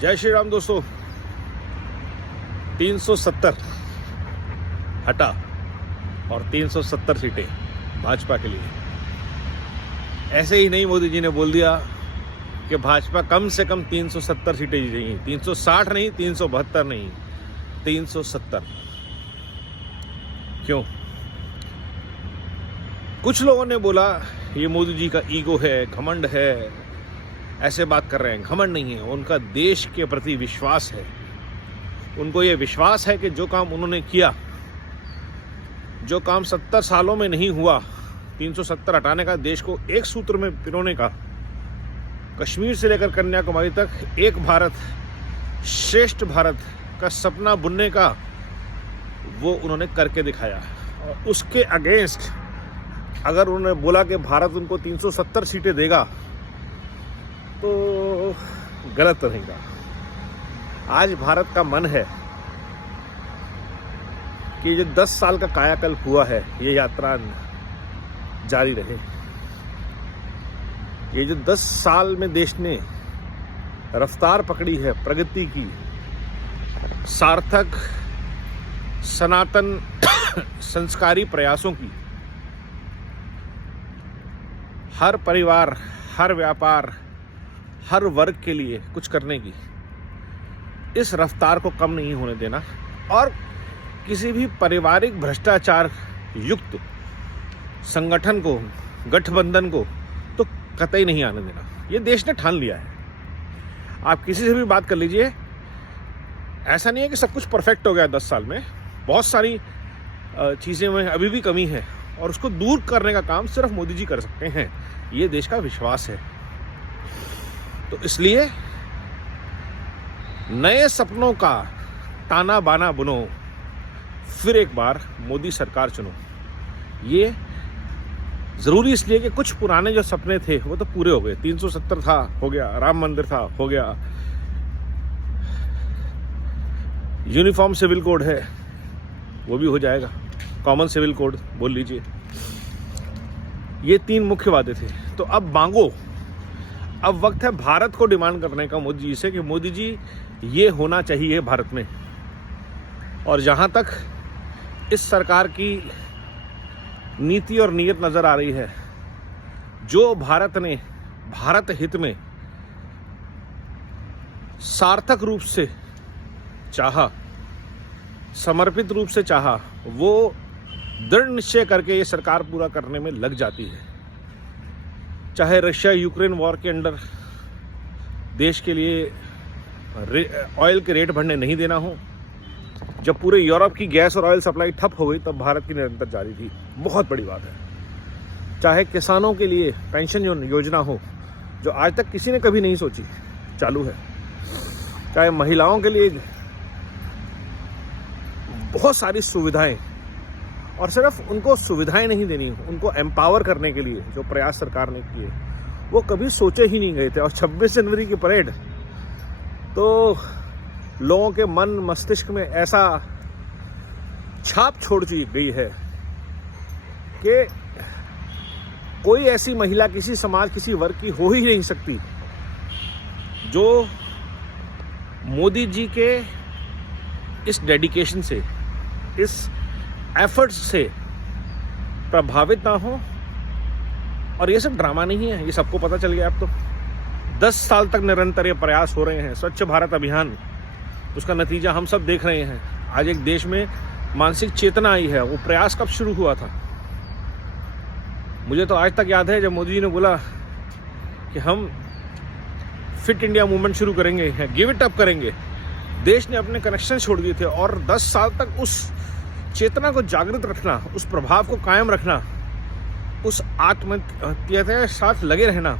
जय श्री राम दोस्तों। 370 हटा और 370 सीटें भाजपा के लिए। ऐसे ही नहीं मोदी जी ने बोल दिया कि भाजपा कम से कम 370 सीटें जीतेगी। 360 नहीं, 372 नहीं, 370। क्यों? कुछ लोगों ने बोला ये मोदी जी का ईगो है, घमंड है, ऐसे बात कर रहे हैं। घमंड नहीं है, उनका देश के प्रति विश्वास है। उनको ये विश्वास है कि जो काम उन्होंने किया, जो काम 70 सालों में नहीं हुआ, 370 हटाने का, देश को एक सूत्र में पिरोने का, कश्मीर से लेकर कन्याकुमारी तक एक भारत श्रेष्ठ भारत का सपना बुनने का, वो उन्होंने करके दिखाया। और उसके अगेंस्ट अगर उन्होंने बोला कि भारत उनको 370 सीटें देगा तो गलत रहेगा। आज भारत का मन है कि जो 10 साल का कायाकल्प हुआ है, ये यात्रा जारी रहे। ये जो 10 साल में देश ने रफ्तार पकड़ी है प्रगति की, सार्थक सनातन संस्कारी प्रयासों की, हर परिवार, हर व्यापार, हर वर्ग के लिए कुछ करने की, इस रफ्तार को कम नहीं होने देना। और किसी भी पारिवारिक भ्रष्टाचार युक्त संगठन को, गठबंधन को तो कतई नहीं आने देना। ये देश ने ठान लिया है। आप किसी से भी बात कर लीजिए, ऐसा नहीं है कि सब कुछ परफेक्ट हो गया 10 साल में। बहुत सारी चीज़ें में अभी भी कमी है और उसको दूर करने का काम सिर्फ मोदी जी कर सकते हैं। ये देश का विश्वास है। तो इसलिए नए सपनों का ताना बाना बुनो, फिर एक बार मोदी सरकार चुनो। ये जरूरी इसलिए कि कुछ पुराने जो सपने थे वो तो पूरे हो गए। 370 था, हो गया। राम मंदिर था, हो गया। यूनिफॉर्म सिविल कोड है, वो भी हो जाएगा। कॉमन सिविल कोड बोल लीजिए। ये 3 मुख्य वादे थे। तो अब मांगो, अब वक्त है भारत को डिमांड करने का मोदी जी से कि मोदी जी ये होना चाहिए भारत में। और जहां तक इस सरकार की नीति और नीयत नजर आ रही है, जो भारत ने भारत हित में सार्थक रूप से चाहा, समर्पित रूप से चाहा, वो दृढ़ निश्चय करके ये सरकार पूरा करने में लग जाती है। चाहे रशिया यूक्रेन वॉर के अंदर देश के लिए ऑयल के रेट बढ़ने नहीं देना हो, जब पूरे यूरोप की गैस और ऑयल सप्लाई ठप हो गई तब भारत की निरंतर जारी थी। बहुत बड़ी बात है। चाहे किसानों के लिए पेंशन योजना हो, जो आज तक किसी ने कभी नहीं सोची, चालू है। चाहे महिलाओं के लिए बहुत सारी सुविधाएं, और सिर्फ उनको सुविधाएं नहीं देनी, उनको एम्पावर करने के लिए जो प्रयास सरकार ने किए, वो कभी सोचे ही नहीं गए थे। और 26 जनवरी की परेड तो लोगों के मन मस्तिष्क में ऐसा छाप छोड़ गई है कि कोई ऐसी महिला किसी समाज, किसी वर्ग की हो ही नहीं सकती जो मोदी जी के इस डेडिकेशन से, इस एफर्ट्स से प्रभावित ना हो। और ये सब ड्रामा नहीं है, ये सबको पता चल गया अब तो। 10 साल तक निरंतर ये प्रयास हो रहे हैं। स्वच्छ भारत अभियान, उसका नतीजा हम सब देख रहे हैं। आज एक देश में मानसिक चेतना आई है। वो प्रयास कब शुरू हुआ था? मुझे तो आज तक याद है जब मोदी जी ने बोला कि हम फिट इंडिया मूवमेंट शुरू करेंगे, गिव इट अप करेंगे। देश ने अपने कनेक्शन छोड़ दिए थे और 10 साल तक उस चेतना को जागृत रखना, उस प्रभाव को कायम रखना, उस आत्महत्या के साथ लगे रहना।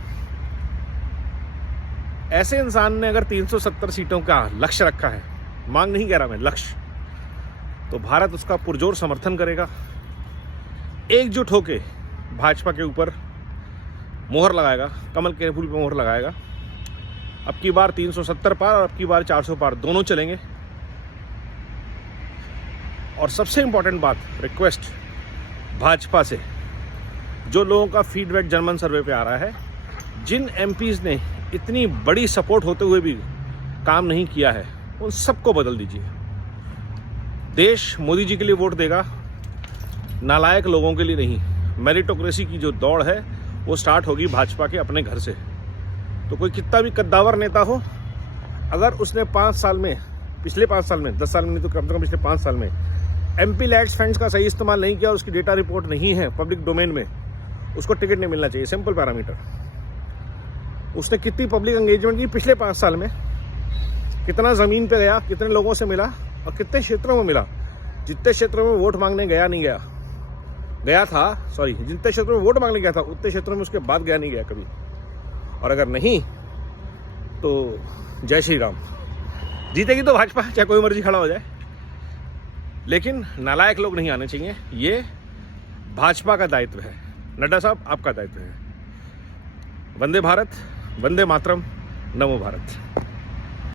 ऐसे इंसान ने अगर 370 सीटों का लक्ष्य रखा है, मांग नहीं कह रहा मैं, लक्ष्य, तो भारत उसका पुरजोर समर्थन करेगा। एकजुट होके भाजपा के ऊपर मोहर लगाएगा, कमल के फूल पर मोहर लगाएगा। अब की बार 370 पार और अब की बार 400 पार, दोनों चलेंगे। और सबसे इंपॉर्टेंट बात, रिक्वेस्ट भाजपा से, जो लोगों का फीडबैक जनमन सर्वे पे आ रहा है, जिन एमपीज ने इतनी बड़ी सपोर्ट होते हुए भी काम नहीं किया है उन सबको बदल दीजिए। देश मोदी जी के लिए वोट देगा, नालायक लोगों के लिए नहीं। मेरिटोक्रेसी की जो दौड़ है वो स्टार्ट होगी भाजपा के अपने घर से। तो कोई कितना भी कद्दावर नेता हो, अगर उसने 5 साल में, पिछले 5 साल में, 10 साल में नहीं तो कम से कम पिछले 5 साल में MP लैड्स फंड्स का सही इस्तेमाल नहीं किया और उसकी डेटा रिपोर्ट नहीं है पब्लिक डोमेन में, उसको टिकट नहीं मिलना चाहिए। Simple parameter. उसने कितनी पब्लिक एंगेजमेंट की पिछले 5 साल में, कितना ज़मीन पे गया, कितने लोगों से मिला और कितने क्षेत्रों में मिला। जितने क्षेत्रों में वोट मांगने गया था जितने क्षेत्रों में वोट मांगने गया था उतने क्षेत्रों में उसके बाद गया नहीं गया कभी। और अगर नहीं तो जय श्री राम। जीतेगी तो भाजपा, चाहे कोई मर्जी खड़ा हो जाए, लेकिन नालायक लोग नहीं आने चाहिए। ये भाजपा का दायित्व है। नड्डा साहब, आपका दायित्व है। वंदे भारत, वंदे मातरम, नमो भारत।